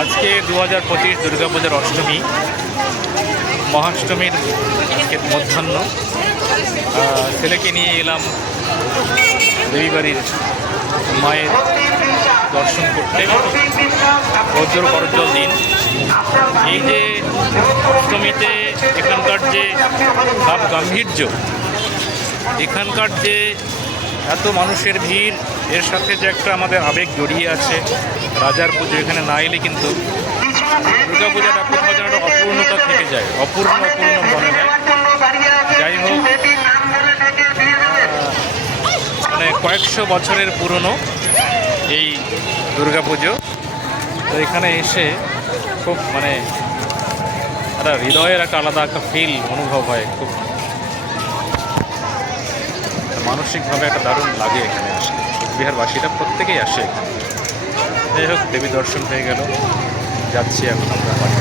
আজকে দু হাজার পঁচিশ দুর্গাপূজার অষ্টমী। মহাষ্টমীর আজকে মধ্যাহ্ন। ছেলেকে নিয়ে এলাম দেবীবাড়ির মায়ের দর্শন করতে। রৌদ্র করজল দিন। এই যে অষ্টমীতে এখানকার যে ভাব গাম্ভীর্য, এখানকার যে এত মানুষের ভিড়, এর সাথে যে একটা আমাদের আবেগ জড়িয়ে আছে, রাজার পুজো এখানে না এলে কিন্তু দুর্গা পূজাটা কোথাও যেন একটা অপূর্ণতা থেকে যায়, অপূর্ণ অপূর্ণ মনে হয়। যাই হোক মানে কয়েকশো বছরের পুরনো এই দুর্গা পুজো তো এখানে এসে খুব মানে একটা হৃদয়ের একটা আলাদা একটা ফিল অনুভব হয়, খুব মানসিকভাবে একটা দারুণ লাগে এখানে আসে বিহারবাসীরা প্রত্যেকেই আসে এখানে। যাই হোক, দেবী দর্শন হয়ে গেল। যাচ্ছি এখন আমরা